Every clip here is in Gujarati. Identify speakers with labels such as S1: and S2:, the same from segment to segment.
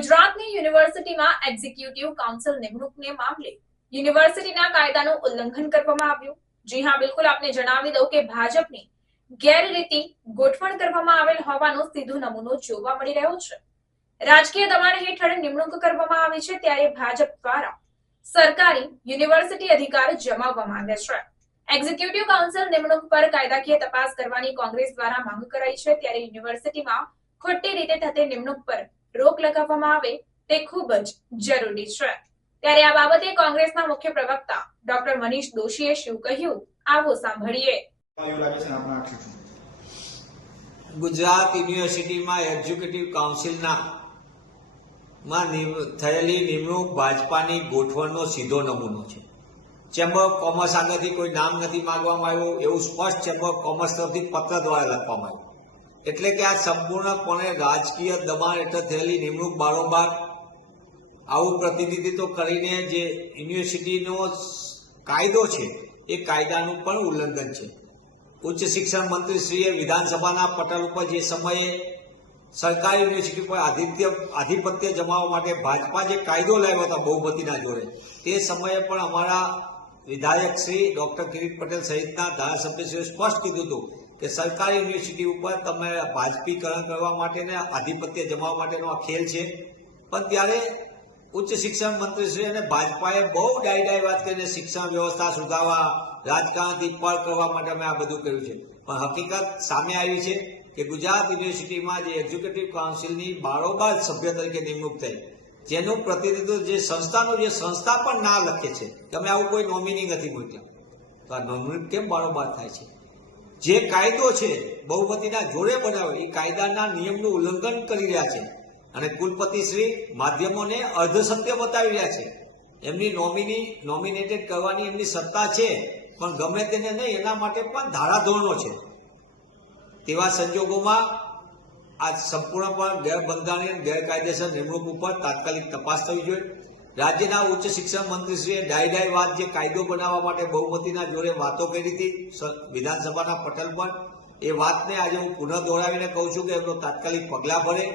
S1: ગુજરાતની યુનિવર્સિટીમાં એક્ઝિક્યુટિવ કાઉન્સિલ નિમણૂકને મામલે યુનિવર્સિટીના કાયદાનું ઉલ્લંઘન કરવામાં આવ્યું. જી હા, બિલકુલ આપને જણાવી દઉં કે ભાજપની ગેરરીતિ ગોઠવણ કરવામાં આવેલ હોવાનો સીધો નમૂનો જોવા મળી રહ્યો છે. રાજકીય દબાણ હેઠળ નિમણૂક કરવામાં આવી છે ત્યારે ભાજપ દ્વારા સરકારી યુનિવર્સિટી અધિકાર જમાવવામાં આવ્યા છે. એક્ઝિક્યુટિવ કાઉન્સિલ નિમણૂક પર કાયદાકીય તપાસ કરવાની કોંગ્રેસ દ્વારા માંગ કરાઈ છે ત્યારે યુનિવર્સિટીમાં ખોટી રીતે થતી નિમણૂક પર રોક લગાવવામાં આવે તે ખૂબ જ જરૂરી છે. ત્યારે આ બાબતે કોંગ્રેસના મુખ્ય પ્રવક્તા ડોક્ટર મનીષ દોશીએ શું કહ્યું? આવો સાંભળીએ.
S2: ગુજરાત યુનિવર્સિટીમાં એક્ઝિક્યુટિવ કાઉન્સિલના માં થયેલી નિમણૂક ભાજપાની ગોઠવણનો સીધો નમૂનો છે. ચેમ્બર ઓફ કોમર્સ આગળથી કોઈ નામ નથી માંગવામાં આવ્યું એવું સ્પષ્ટ ચેમ્બર ઓફ કોમર્સ તરફથી પત્ર દ્વારા લખવામાં આવ્યું. એટલે કે આ સંપૂર્ણપણે રાજકીય દબાણ હેઠળ થયેલી નિમણૂક બારોબાર આવું પ્રતિનિધિત્વ કરીને જે યુનિવર્સિટીનો કાયદો છે, એ કાયદાનું પણ ઉલ્લંઘન છે. ઉચ્ચ શિક્ષણ મંત્રીશ્રીએ વિધાનસભાના પટલ ઉપર જે સમયે સરકારી યુનિવર્સિટી પર આધિત્ય, આધિપત્ય જમાવવા માટે ભાજપા જે કાયદો લાવ્યો હતો બહુમતીના જોડે, તે સમયે પણ અમારા વિધાયક શ્રી ડોક્ટર કિરીટ પટેલ સહિતના ધારાસભ્યશ્રીએ સ્પષ્ટ કીધું હતું કે સરકારી યુનિવર્સિટી ઉપર તમે ભાજપીકરણ કરવા માટેને આધિપત્ય જમાવવા માટેનો આ ખેલ છે. પણ ત્યારે ઉચ્ચ શિક્ષણ મંત્રીશ્રી અને ભાજપાએ બહુ ડાય ડાય વાત કરીને શિક્ષણ વ્યવસ્થા સુધારવા, રાજકારણથી પર કરવા માટે અમે આ બધું કર્યું છે. પણ હકીકત સામે આવી છે કે ગુજરાત યુનિવર્સિટીમાં જે એક્ઝિક્યુટિવ કાઉન્સિલની બારોબાર સભ્ય તરીકે નિમણૂક થઈ, જેનું પ્રતિનિધિત્વ જે સંસ્થાનું જે સંસ્થા પણ ના લખે છે તમે આવું કોઈ નોમિની નથી મૂક્યા તો આ નોમિની કેમ બારોબાર થાય છે? જે કાયદો છે, બહુમતીના જોડે બનાવ્યો એ કાયદાના નિયમનું ઉલ્લંઘન કરી રહ્યા છે. અને કુલપતિશ્રી માધ્યમોને અર્ધસત્ય બતાવી રહ્યા છે. એમની નોમિની, નોમિનેટેડ કરવાની એમની સત્તા છે, પણ ગમે તેને નહીં, એના માટે પણ ધારાધોરણો છે. તેવા સંજોગોમાં આ સંપૂર્ણપણે ગેરબંધારણીય, ગેરકાયદેસર નિમણૂક ઉપર તાત્કાલિક તપાસ થવી જોઈએ. રાજ્યના ઉચ્ચ શિક્ષણ મંત્રીશ્રીએ ડાય ડાય વાત જે કાયદો બનાવવા માટે બહુમતીના જોડે વાતો કરી હતી વિધાનસભાના પટલ પર. એ વાતને આજે હું પુનઃ દોહરાવીને કહું છું કે એમનો તાત્કાલિક પગલાં ભરે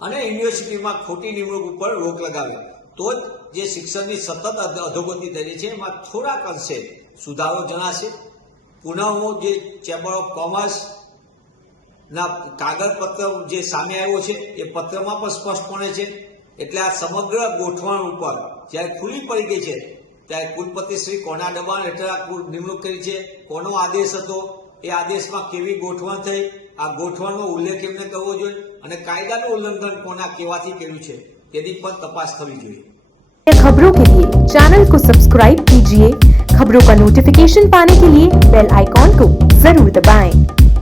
S2: અને યુનિવર્સિટીમાં ખોટી નિમણૂક ઉપર રોક લગાવે. તો જ જે શિક્ષણની સતત અધોગતિ થઈ છે, એમાં થોડાક અંશે સુધારો જણાશે. પુનઃ હું જે ચેમ્બર ઓફ કોમર્સ ના કાગળ પત્ર જે સામે આવ્યો છે, એ પત્રમાં પણ સ્પષ્ટપણે છે. એટલે આ સમગ્ર ગોઠવણ ઉપર જ્યારે ખુલ્લી પડી ગઈ છે ત્યારે કુલપતિશ્રી કોના દબાણ હેઠળ આ કુલ નિમણૂક કરી છે કોનો આદેશ હતો એ આદેશમાં કેવી ગોઠવણ થઈ આ ગોઠવણનો ઉલ્લેખ એમને કરવો જોઈએ અને કાયદાનું ઉલ્લંઘન કોના કેવાથી કર્યું છે તેની પણ તપાસ થવી જોઈએ
S3: खबरों के लिए चैनल को सब्सक्राइब कीजिए खबरों का नोटिफिकेशन पाने के लिए बेल आइकॉन को जरूर दबाएं।